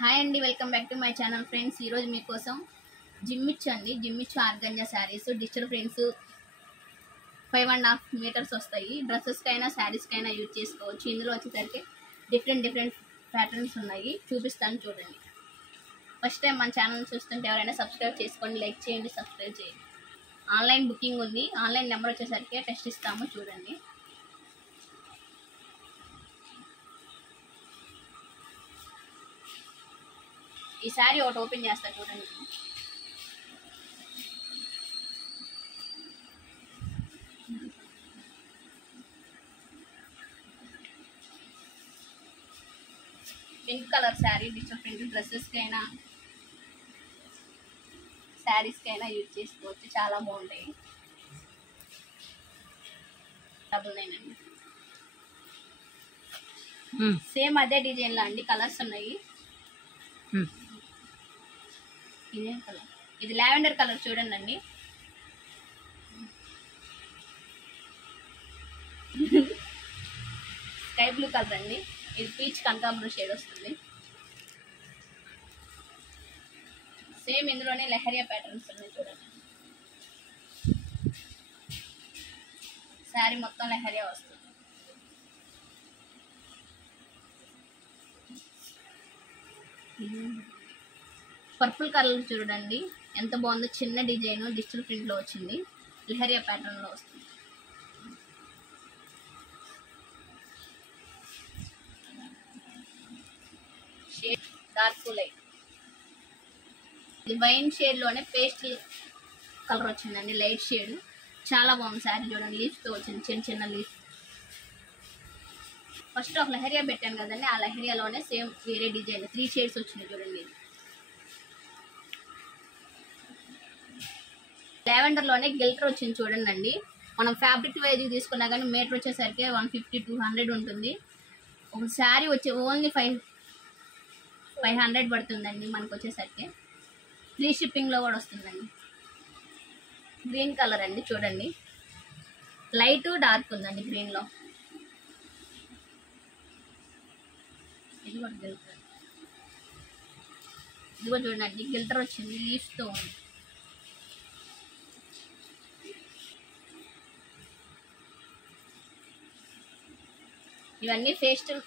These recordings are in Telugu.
హాయ్ అండి, welcome back to my channel friends. ఈరోజు మీకోసం జిమ్మిచ్చు అండి. Jimmy Choo organza saris digital prints 5.5 metres వస్తాయి. డ్రెస్సెస్కైనా శారీస్కైనా యూజ్ చేసుకోవచ్చు. ఇందులో వచ్చేసరికి డిఫరెంట్ ప్యాటర్న్స్ ఉన్నాయి, చూపిస్తాను చూడండి. ఫస్ట్ టైం మన ఛానల్ చూస్తుంటే ఎవరైనా సబ్స్క్రైబ్ చేసుకోండి, లైక్ చేయండి, సబ్స్క్రైబ్ చేయండి. ఆన్లైన్ బుకింగ్ ఉంది. ఆన్లైన్ నెంబర్ వచ్చేసరికి టెస్ట్ ఇస్తాము చూడండి. ఈ శారీ ఒకటి ఓపెన్ చేస్తా చూడండి. Pink colour sari digital print డ్రెస్సెస్కైనా శారీస్కైనా యూజ్ చేసుకోవచ్చు, చాలా బాగుంటాయి. 999 అండి. సేమ్ అదే డిజైన్లో అండి, కలర్స్ ఉన్నాయి. ఇదే కలర్, ఇది లావెండర్ కలర్ చూడండి అండి. స్కై బ్లూ కలర్ అండి. ఇది పీచ్ కనకాంబరం షేడ్ వస్తుంది. సేమ్ ఇందులోనే లెహరియా ప్యాటర్న్స్ ఉన్నాయి చూడండి. శారీ మొత్తం లెహరియా వస్తుంది. పర్పుల్ కలర్ చూడండి ఎంత బాగుందో, చిన్న డిజైన్ డిజిటల్ ప్రింట్లో వచ్చింది, లెహరియా ప్యాటర్న్లో వస్తుంది. షేడ్ డార్క్ లైట్, ఇది వైన్ షేడ్లోనే పేస్ట్ కలర్ వచ్చిందండి, లైట్ షేడ్. చాలా బాగుంది శారీ చూడండి, లీఫ్తో వచ్చింది, చిన్న చిన్న లీఫ్. ఫస్ట్ ఒక లెహరియా పెట్టాను కదండి, ఆ లెహరియాలోనే సేమ్ వేరే డిజైన్ 3 షేడ్స్ వచ్చినాయి చూడండి. లావెండర్లోనే గిల్టర్ వచ్చింది చూడండి అండి. మనం ఫ్యాబ్రిక్ వైజ్ తీసుకున్నా కానీ మీటర్ వచ్చేసరికి 150-200 ఉంటుంది. ఒక శారీ వచ్చి ఓన్లీ 500 పడుతుందండి మనకు వచ్చేసరికి. ఫ్రీ షిప్పింగ్లో కూడా వస్తుందండి. గ్రీన్ కలర్ అండి చూడండి, లైట్ డార్క్ ఉందండి గ్రీన్లో. ఇది కూడా గిల్టర్, ఇది కూడా చూడండి గిల్టర్ వచ్చింది, లీఫ్తో ఉంది. ఇవన్నీ పేస్టల్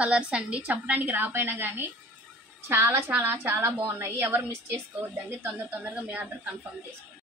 కలర్స్ అండి, చెప్పడానికి రాపోయినా కానీ చాలా చాలా చాలా బాగున్నాయి. ఎవరు మిస్ చేసుకోవద్దండి, తొందరగా మీ ఆర్డర్ కన్ఫర్మ్ చేసుకోండి.